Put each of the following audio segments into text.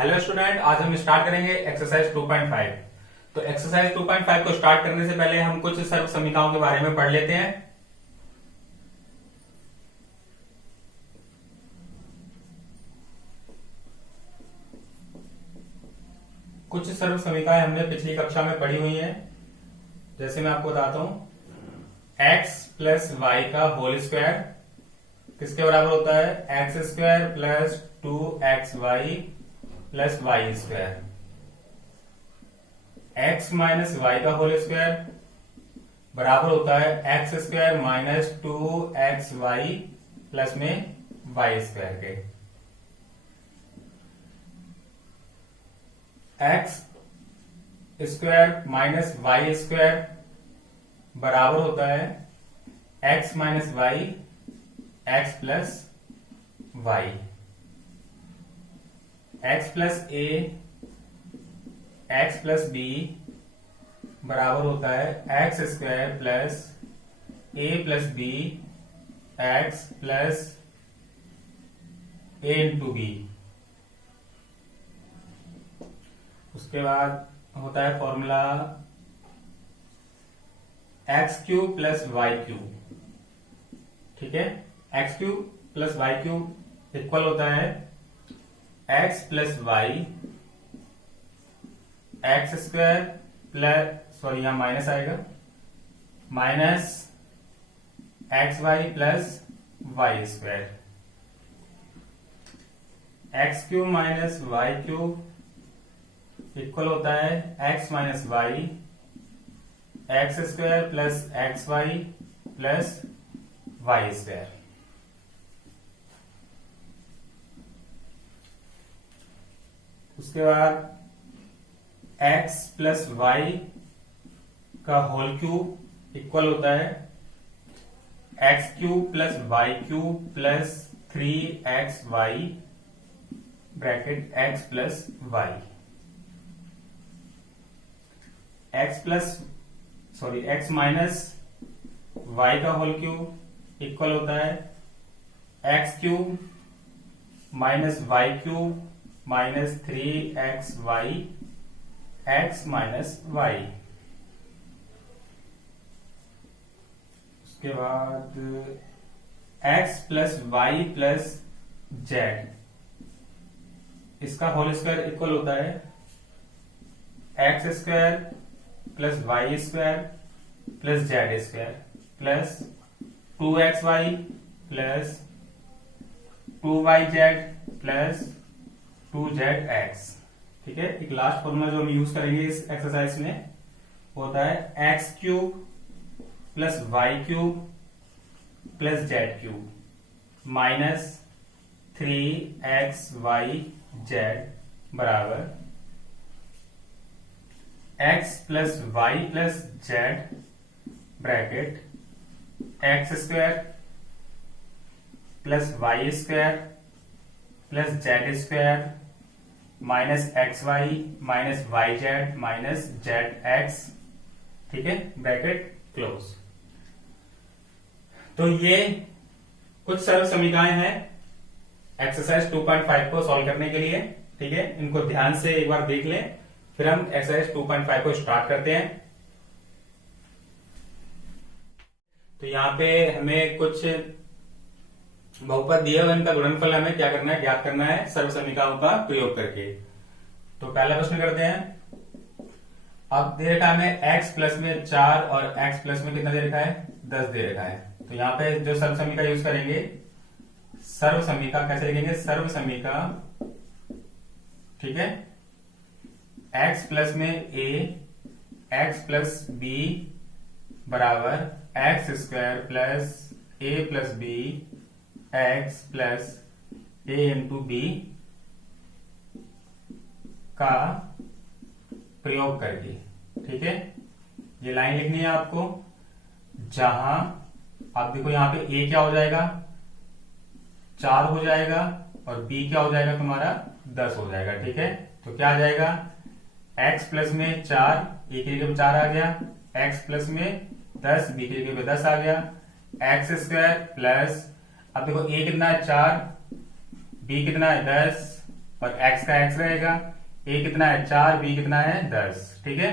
Hello student, आज हम start करेंगे एक्सरसाइज 2.5। तो एक्सरसाइज 2.5 को स्टार्ट करने से पहले हम कुछ सर्व समीकरणों के बारे में पढ़ लेते हैं। कुछ सर्व समीकरण हमने पिछली कक्षा में पढ़ी हुई हैं। जैसे मैं आपको बताता हूं, x प्लस वाई का होल स्क्वायर किसके बराबर होता है? X square plus 2xy plus y square. x minus y का होल स्क्वायर बराबर होता है x square minus 2xy plus में वाई स्क्वायर के। X square minus y square बराबर होता है x minus y x plus y. X plus a x plus b बराबर होता है x square plus a plus b x plus A into B. उसके बाद होता है formula x cube plus y cube. ठीक है, x cube plus y cube equal होता है x plus y x square plus यहां माइनस आएगा minus x y plus y square. X cube minus y cube equal होता है x minus y x square plus x y plus y square. उसके बाद x plus y का whole cube equal होता है x cube plus y cube plus 3xy bracket x plus y. X minus y का whole cube equal होता है x cube minus y cube minus 3xy x minus y. उसके बाद x plus y plus z, इसका whole square equal होता है x square plus y square plus z square plus 2xy plus 2yz plus 2zx। ठीक है, एक last formula जो हम यूज करेंगे इस एक्सरसाइज में होता है x cube plus y cube plus z cube minus 3xy z बराबर x plus y plus z bracket x square plus y square plus z square minus x y minus y z minus z x. ठीक है, bracket close. तो ये कुछ सरल समीकरण हैं exercise 2.5 को सॉल्व करने के लिए। ठीक है, इनको ध्यान से एक बार देख लें, फिर हम एक्सरसाइज 2.5 को स्टार्ट करते हैं। तो यहां पे हमें कुछ बहुपद दिए हुए, इनका गुणनफल हमें क्या करना है, ज्ञात करना है सर्व समीकरणों का प्रयोग करके। तो पहला प्रश्न करते हैं। अब दे रखा है हमें x प्लस में 4 और x प्लस में कितना दे रखा है, 10 दे रखा है। तो यहाँ पे जो सर्व समीकरण यूज करेंगे, सर्व समीकरण कैसे लिखेंगे, सर्व समीकरण। ठीक है, x प्लस में a x प्लस b बराबर x square plus a plus b x plus a into B का प्रयोग करके। ठीक है, ये लाइन लिखनी है आपको, जहां आप देखो यहां पे a क्या हो जाएगा, 4 हो जाएगा और b क्या हो जाएगा तुम्हारा, 10 हो जाएगा। ठीक है, तो क्या आ जाएगा, x प्लस में 4 a की जगह पे 4 आ गया, x प्लस में 10 b की जगह पे 10 आ गया, एक्स स्क्वायर प्लस, अब देखो a कितना है 4, b कितना है 10, और x का x रहेगा। a कितना है 4, b कितना है 10, ठीक है।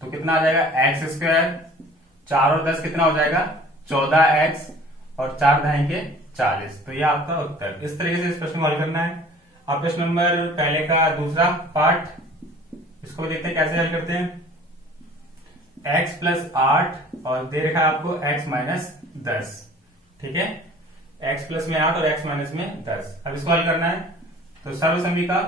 तो कितना आ जाएगा एक्स स्क्वायर, 4 और 10 कितना हो जाएगा 14x, और 4 ढाई 40। तो ये आपका उत्तर। इस तरीके से इस प्रश्न को हल करना है। अब प्रश्न नंबर पहले का दूसरा पार्ट, इसको देखते हैं कैसे हल करते हैं। x प्लस 8 और दे रखा है आपको x माइनस 10, ठीक है। x प्लस में 8 और x माइनस में 10। अब इसको हल करना है। तो सर्वसम्मिका,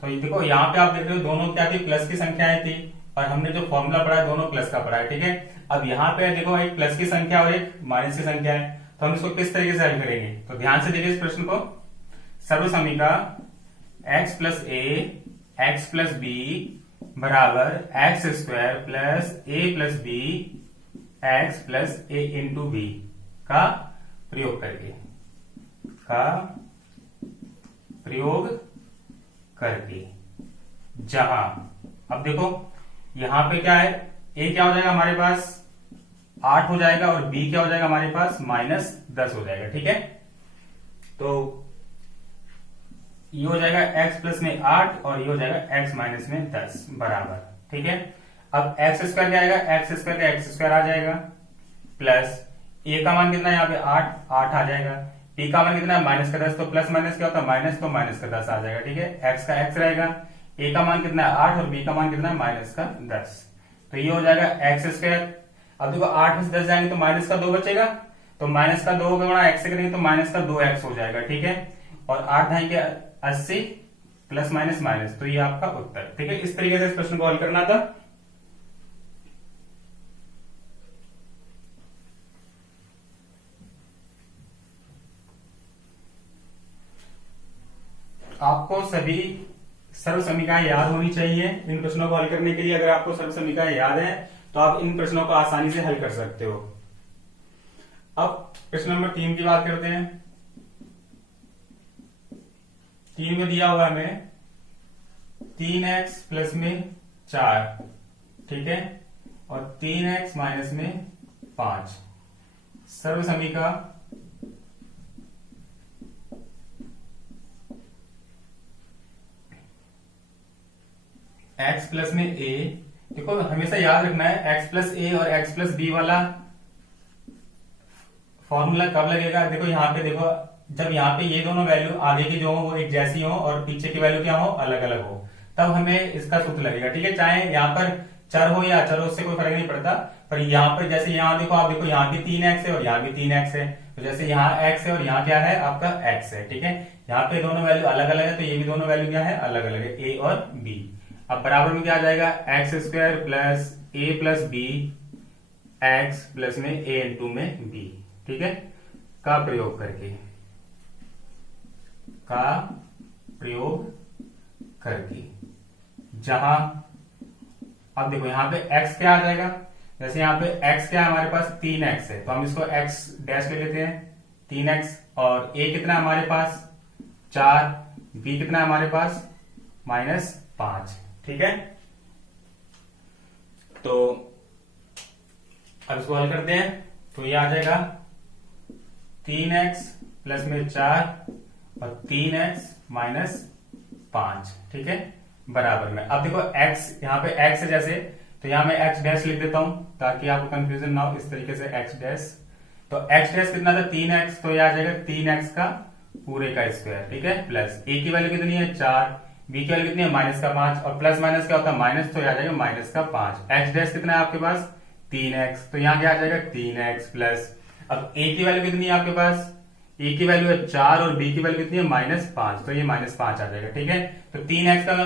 तो ये देखो यहाँ पे आप देख रहे हो दोनों क्या थी, प्लस की संख्याएं थी, और हमने जो फॉर्मूला पढ़ा है दोनों प्लस का पढ़ा है, ठीक है। अब यहाँ पे देखो एक प्लस की संख्या और एक माइनस की संख्या है, तो हम इसको किस तरीके से हल करेंगे। तो ध्यान से देखिए इस प्रश्न को। सर्वसम्मिका x plus a x plus b बराबर x square plus a plus b x plus A into B का प्रयोग करके जहां, अब देखो यहां पे क्या है, a क्या हो जाएगा हमारे पास 8 हो जाएगा, और b क्या हो जाएगा हमारे पास माइनस 10 हो जाएगा, ठीक है। तो ये हो जाएगा x प्लस में 8 और ये हो जाएगा x माइनस में 10 बराबर, ठीक है। अब x स्क्वायर क्या आएगा, x स्क्वायर का x स्क्वायर आ जाएगा, प्लस a का मान कितना है यहाँ पे 8 आ जाएगा, b का मान कितना है माइनस का 10, तो प्लस माइनस क्या होता है माइनस, तो माइनस का 10 आ जाएगा, ठीक है। x का x रहेगा, a का मान कितना है 8 और b का मान कितना है माइनस का 10, तो ये हो जाएगा x स्क्वायर। अब देखो 8 में से 10 जाएंगे तो माइनस का 2 बचेगा, तो माइनस का 2 गुणा x से करेंगे तो माइनस का 2x हो जाएगा, ठीक है। और 8 ढाई 80 प्लस माइनस माइनस, तो ये आपका उत्तर, ठीक है। इस तरीके से इस प्रश्न को हल करना था। आपको सभी सर्वसमीकाएं याद होनी चाहिए इन प्रश्नों को हल करने के लिए। अगर आपको सर्वसमीकाएं याद है तो आप इन प्रश्नों को आसानी से हल कर सकते हो। अब प्रश्न नंबर 3 की बात करते हैं। 3 में दिया हुआ हमें 3x प्लस में 4, ठीक है, और 3x माइनस में 5। सर्वसमीका x प्लस में a, देखो हमेशा याद रखना है x प्लस a और x प्लस b वाला फॉर्मूला कब लगेगा। देखो यहाँ पे देखो, जब यहाँ पे ये दोनों वैल्यू आगे की जो हो वो एक जैसी हो और पीछे की वैल्यू क्या हो अलग अलग हो, तब हमें इसका सूत्र लगेगा, ठीक है। चाहे यहाँ पर चर हो या अचर हो उससे कोई फर्क नहीं पड़ता, पर यहाँ पर जैसे यहाँ देखो, आप देखो यहाँ भी 3x है और यहाँ भी 3x है, तो जैसे यहाँ x है और यहाँ क्या है आपका x है, ठीक है। यहाँ पे दोनों वैल्यू अलग अलग है, तो ये भी दोनों वैल्यू क्या है अलग अलग है, a और b। अब बराबर में क्या आ जाएगा x square plus a plus b x plus में ए इंटू में बी, ठीक है, का प्रयोग करके जहां, अब देखो यहां पे x क्या आ जाएगा, जैसे यहां पे x क्या है हमारे पास 3x है, तो हम इसको x डैश ले लेते हैं 3x, और a कितना है हमारे पास 4, b कितना है हमारे पास माइनस 5, ठीक है। तो अब इसको हल करते हैं, तो ये आ जाएगा 3x प्लस में 4 और 3x माइनस 5, ठीक है, बराबर में। अब देखो x, यहाँ पे x है जैसे, तो यहां मैं x डैश लिख देता हूं ताकि आपको कंफ्यूजन ना हो, इस तरीके से x डैश। तो x डैश कितना था 3x, तो ये आ जाएगा 3x का पूरे का स्क्वायर, ठीक है, प्लस a की वैल्यू कितनी है 4, b की वैल्यू कितनी है माइनस का 5, और प्लस माइनस क्या होता है माइनस, तो ये आ जाएगा माइनस का 5। x डैश कितना है आपके पास 3x, तो यहाँ क्या आ जाएगा 3x प्लस, अब a की वैल्यू कितनी है आपके पास, a की वैल्यू है 4 और b की वैल्यू कितनी है माइनस 5, तो ये माइनस 5 आ जाएगा, ठीक है। तो 3x का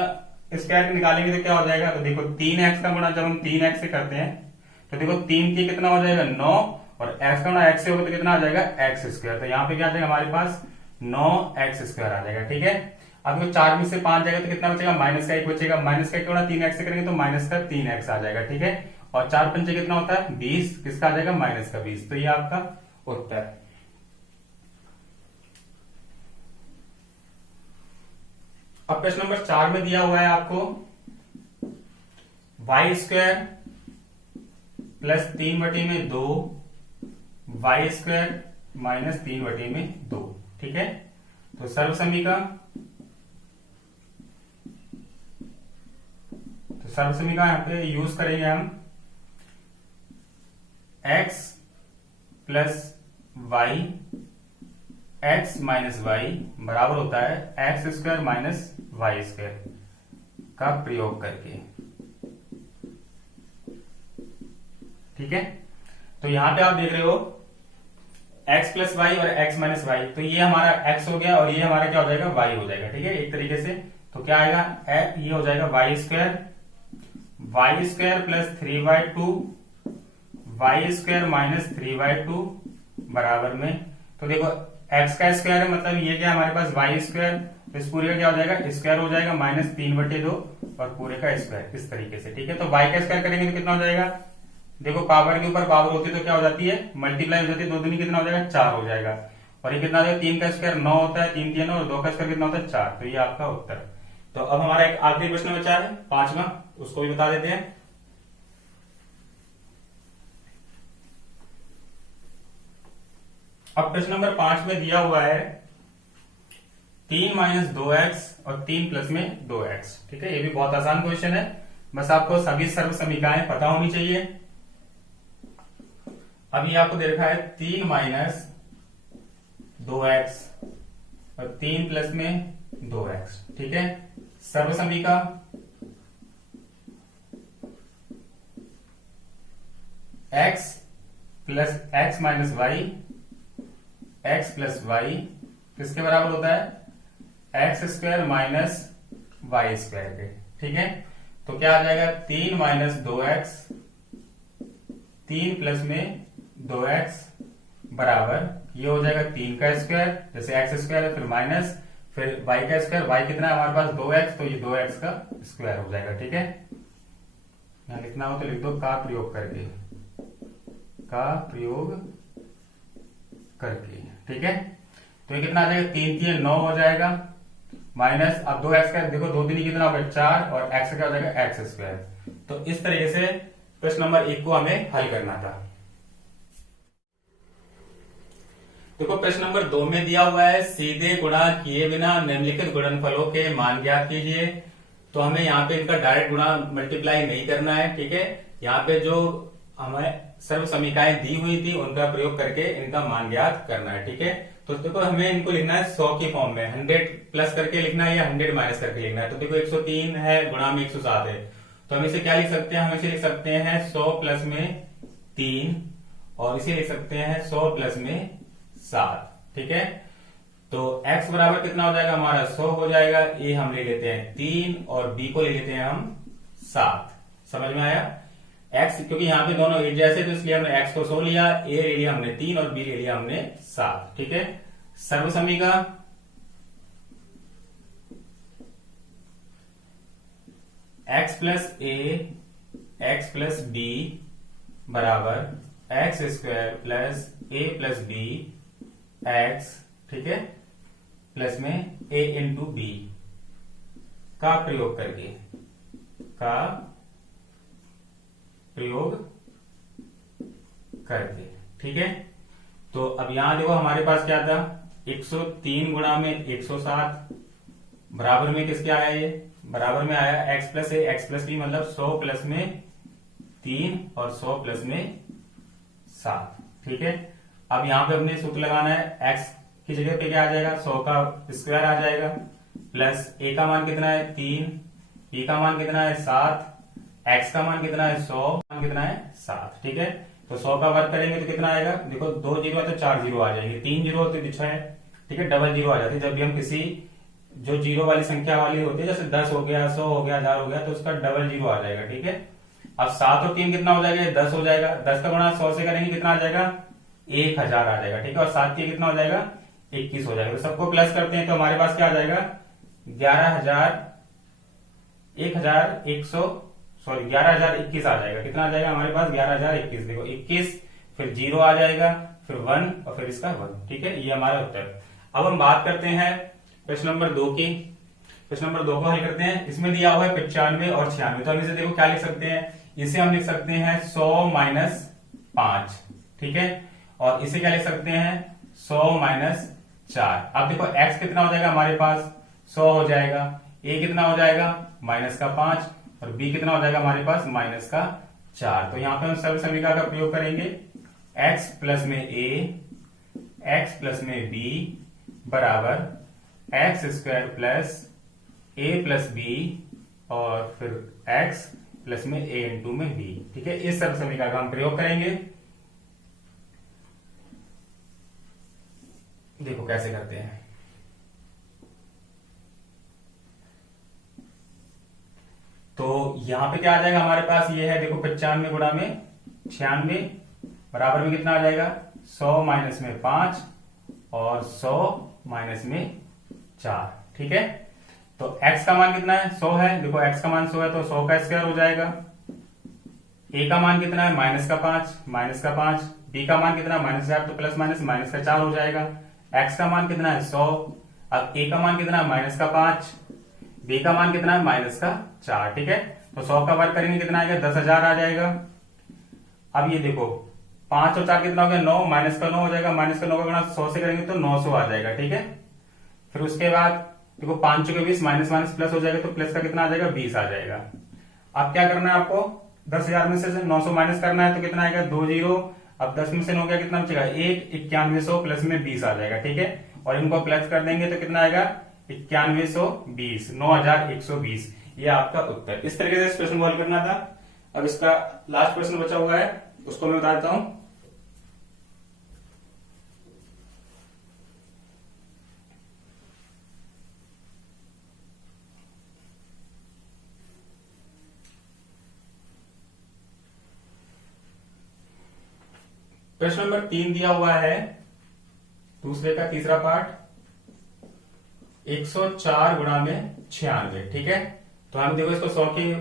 स्क्वायर निकालेंगे तो क्या हो जाएगा, तो देखो 3x का गुणा जब हम 3x से करते हैं तो देखो 3 की कितना हो जाएगा 9, और x का गुणा x से होगा तो कितना आ जाएगा x स्क्वायर, तो यहाँ पे क्या आ जाएगा हमारे पास 9x स्क्वायर आ जाएगा, ठीक है। अब देखो 4 में से 5 जाएगा तो कितना बचेगा माइनस का 1 बचेगा, माइनस का 1 गुणा 3x से करेंगे तो माइनस का 3x आ जाएगा, ठीक है। और 4 पंचे कितना होता है 20, किसका आ जाएगा माइनस का 20, तो ये आपका उत्तर है। अब प्रश्न नंबर 4 में दिया हुआ है आपको y square plus 3/2 y square minus 3/2, ठीक है। तो सर्वसमीका, तो सर्वसमीका यहां पे यूज करेंगे हम x plus y x minus y बराबर होता है x square minus y square का प्रयोग करके, ठीक है। तो यहां पे आप देख रहे हो x प्लस वाई और x माइनस वाई, तो ये हमारा x हो गया और ये हमारा क्या हो जाएगा y हो जाएगा, ठीक है। एक तरीके से तो क्या आएगा, ये हो जाएगा y square plus 3/2 y square minus 3/2 बराबर में, तो देखो x का स्क्वायर है मतलब ये क्या हमारे पास y स्क्वायर, तो इस पूरे का क्या हो जाएगा स्क्वायर हो जाएगा माइनस 3/2 और पूरे का स्क्वायर, इस तरीके से, ठीक है। तो y का स्क्वायर करेंगे तो कितना हो जाएगा, देखो पावर के ऊपर पावर होती है तो क्या हो जाती है मल्टीप्लाई हो जाती है, 2 दूनी कितना हो जाएगा 4 हो जाएगा, और ये कितना हो जाएगा 3 का स्क्वायर 9 होता है, 3 3 और 2 का स्क्वायर कितना होता है 4, तो ये आपका उत्तर। तो अब हमारा एक आखिरी प्रश्न बचा है 5वां, उसको भी बता देते हैं। अब प्रश्न नंबर 5 में दिया हुआ है 3 माइनस 2x और 3 प्लस में 2x, ठीक है। ये भी बहुत आसान क्वेश्चन है, बस आपको सभी सर्व समीकरणे पता होनी चाहिए। अब ये आपको दे रखा है 3 माइनस 2x और 3 प्लस में 2x, ठीक है। सर्व समीका x plus x minus y x plus y किसके बराबर होता है x square minus y square के, ठीक है। तो क्या आ जाएगा 3 माइनस 2x 3 प्लस में 2x बराबर ये हो जाएगा 3 का स्क्वायर, जैसे एक्स स्क्वायर है फिर माइनस फिर y का स्क्वायर, y कितना है हमारे पास 2x, तो ये 2x का स्क्वायर हो जाएगा, ठीक है। यहां लिखना हो तो लिख दो का प्रयोग करके, का प्रयोग करके, ठीक है। तो ये कितना आ जाएगा 3 3 9 हो जाएगा माइनस, अब 2x का देखो 2 दूनी कितना होगा 4 और x का क्या हो जाएगा एक्स स्क्वायर। तो इस तरीके से प्रश्न नंबर 1 को हमें हल करना था। देखो प्रश्न नंबर 2 में दिया हुआ है सीधे गुणा किए बिना निम्नलिखित गुणनफलों के मान ज्ञात कीजिए। तो हमें यहाँ पे इनका डायरेक्ट गुणा मल्टीप्लाई नहीं करना है, ठीक है। यहाँ पे जो हमें सर्व समीकरणे दी हुई थी उनका प्रयोग करके इनका मान ज्ञात करना है, ठीक है। तो देखो हमें इनको लिखना है 100 की फॉर्म में, 100 प्लस करके लिखना है या 100 माइनस करके लिखना है। तो देखो 103 है गुणा में 107 है, तो हम इसे क्या लिख सकते हैं, हम इसे लिख सकते हैं 100 प्लस में 3 और इसे लिख सकते हैं 100 प्लस में 7, ठीक है। तो x बराबर कितना हो जाएगा हमारा 100 हो जाएगा, ए हम ले लेते हैं 3 और b को ले लेते हैं हम 7, समझ में आया। x क्योंकि यहाँ पे दोनों एक जैसे तो इसलिए हमने x को 100 लिया, a ले लिया हमने 3 और b ले लिया हमने 7, ठीक है। सर्व समीका x plus a x plus b बराबर x square plus a plus b x, ठीक है, प्लस में a इंटू बी का प्रयोग करके, का प्रयोग करके, ठीक है। तो अब यहां देखो हमारे पास क्या था 103 गुणा में 107 बराबर में किसके आया, ये बराबर में आया x plus a x plus B, मतलब 100 प्लस में 3 और 100 प्लस में 7, ठीक है। अब यहां पे हमने सूत्र लगाना है, x की जगह पे क्या आ जाएगा 100 का स्क्वायर आ जाएगा, प्लस a का मान कितना है 3, b का मान कितना है 7, x का मान कितना है 100, मान कितना है 7, ठीक है। तो 100 का वर्ग करेंगे तो कितना आएगा, देखो 2 जीरो है तो 4 जीरो आ जाएंगे, 3 जीरो होते तो 6 है, ठीक है, डबल जीरो आ जाते हैं जब भी हम किसी जो जीरो वाली संख्या वाली होती है, जैसे 10 हो गया 100 हो गया 1000 हो गया तो उसका डबल जीरो आ जाएगा, ठीक है। अब 7 और 3 कितना हो जाएगा 10 हो जाएगा, 10 का गुणा 100 से करेंगे कितना आ जाएगा 1000 आ जाएगा, ठीक है। और 7 के कितना हो जाएगा 21 हो जाएगा। तो सबको प्लस करते हैं तो हमारे पास क्या आ जाएगा 11,021 आ जाएगा, कितना आ जाएगा हमारे पास 11,021, देखो 21 फिर 0 आ जाएगा फिर 1 और फिर इसका 1, ठीक है, ये हमारा उत्तर। अब हम बात करते हैं प्रश्न नंबर 2 की। प्रश्न नंबर 2 को हल करते हैं। इसमें दिया हुआ है 95 और 96, तो हम इसे देखो क्या लिख सकते हैं, इसे हम लिख सकते हैं 100 माइनस 5, ठीक है, और इसे क्या लिख सकते हैं 100 माइनस 4। अब देखो x कितना हो जाएगा हमारे पास 100 हो जाएगा, a कितना हो जाएगा -5 और b कितना हो जाएगा हमारे पास -4। तो यहां पे हम सर्व समीकरण का प्रयोग करेंगे, x प्लस में a x प्लस में b बराबर x square plus a plus b और फिर x प्लस में a इंटू में b। ठीक है, इस सर्व समीकरण का हम प्रयोग करेंगे। देखो कैसे करते हैं। तो यहां पे क्या आ जाएगा हमारे पास, ये है देखो 95 गुणा में 96 बराबर में कितना आ जाएगा 100 माइनस में 5 और 100 माइनस में 4। ठीक है, तो x का मान कितना है 100 है, देखो x का मान 100 है तो 100 का स्क्वायर हो जाएगा। a का मान कितना है -5 b का मान कितना है -4 तो प्लस माइनस का 4 हो जाएगा। x का मान कितना है 100, अब a का मान कितना है -5 b का मान कितना है -4। ठीक है, तो 100 का वर्ग करेंगे कितना आएगा 10,000 आ जाएगा। अब ये देखो 5 और 4 कितना हो गया 9, माइनस का 9 हो जाएगा, माइनस का 9 का गुणा 100 से करेंगे तो 900 आ जाएगा। ठीक है, फिर उसके बाद देखो 5 के 20 माइनस प्लस हो जाएगा तो प्लस का कितना आ जाएगा 20 आ जाएगा। अब क्या करना है आपको 10,000 में से 900 माइनस करना है तो कितना आएगा 2 0, अब 10 में से 9 गया कितना बचेगा 1, 9100 प्लस में 20 आ जाएगा। ठीक है, और इनको प्लस कर देंगे तो कितना आएगा 9120 9120। ये आपका उत्तर। इस तरीके से इस प्रश्न को हल करना था। अब इसका लास्ट प्रश्न बचा हुआ है उसको मैं बता देता हूं। प्रश्न नंबर 3 दिया हुआ है, दूसरे का तीसरा पार्ट, 104 गुणा में 96। ठीक है, तो हम देखो इसको 100 के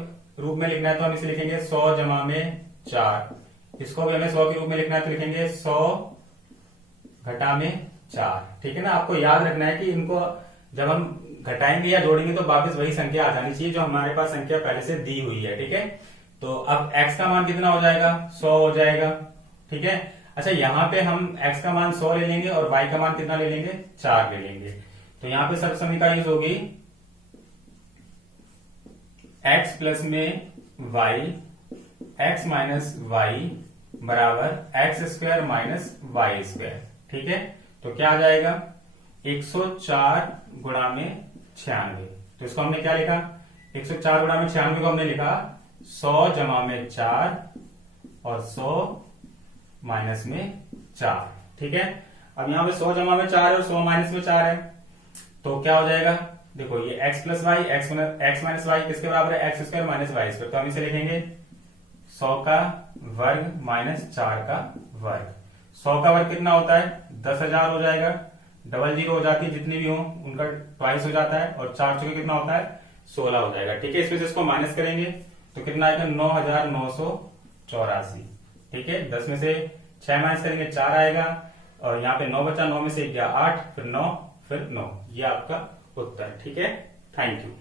रूप में लिखना है तो हम इसे लिखेंगे 100 जमा में 4। इसको भी हमें 100 के रूप में लिखना है तो लिखेंगे 100 घटा में 4। ठीक है ना, आपको याद रखना है कि इनको जब हम घटाएंगे या जोड़ेंगे तो वापस वही संख्या आ जानी चाहिए जो हमारे पास संख्या पहले से दी हुई है। ठीक है, तो अब x का मान कितना हो जाएगा 100 हो जाएगा। ठीक है, अच्छा यहां पे हम x का मान 100 ले लेंगे और y का मान कितना ले लेंगे 4 ले लेंगे। तो यहां पे सर्व समीकरण यूज होगी x प्लस में y x माइनस वाई बराबर x square minus y square. ठीक है, तो क्या आ जाएगा 104 गुणा में 96। तो इसको हमने क्या लिखा 104 गुणा में 96 को हमने लिखा 100 जमा में 4 और 100 माइनस में 4। ठीक है, अब यहां पे 100 जमा में 4 है और 100 माइनस में 4 है तो क्या हो जाएगा, देखो ये x plus y x minus y किसके बराबर है x square minus y square. तो हम इसे लिखेंगे 100 का वर्ग माइनस 4 का वर्ग। 100 का वर्ग कितना होता है 10,000 हो जाएगा, डबल जीरो हो जाती है जितनी भी हो उनका ट्वाइस हो जाता है और 4 चौके कितना होता है 16 हो जाएगा। ठीक है, इसमें से इसको माइनस करेंगे तो कितना आएगा 9,984। ठीक है, 10 में से 6 माइनस करेंगे 4 आएगा और यहाँ पे 9 बचा, 9 में से 1 गया 8, फिर 9 फिर 9। ये आपका उत्तर। ठीक है, थैंक यू।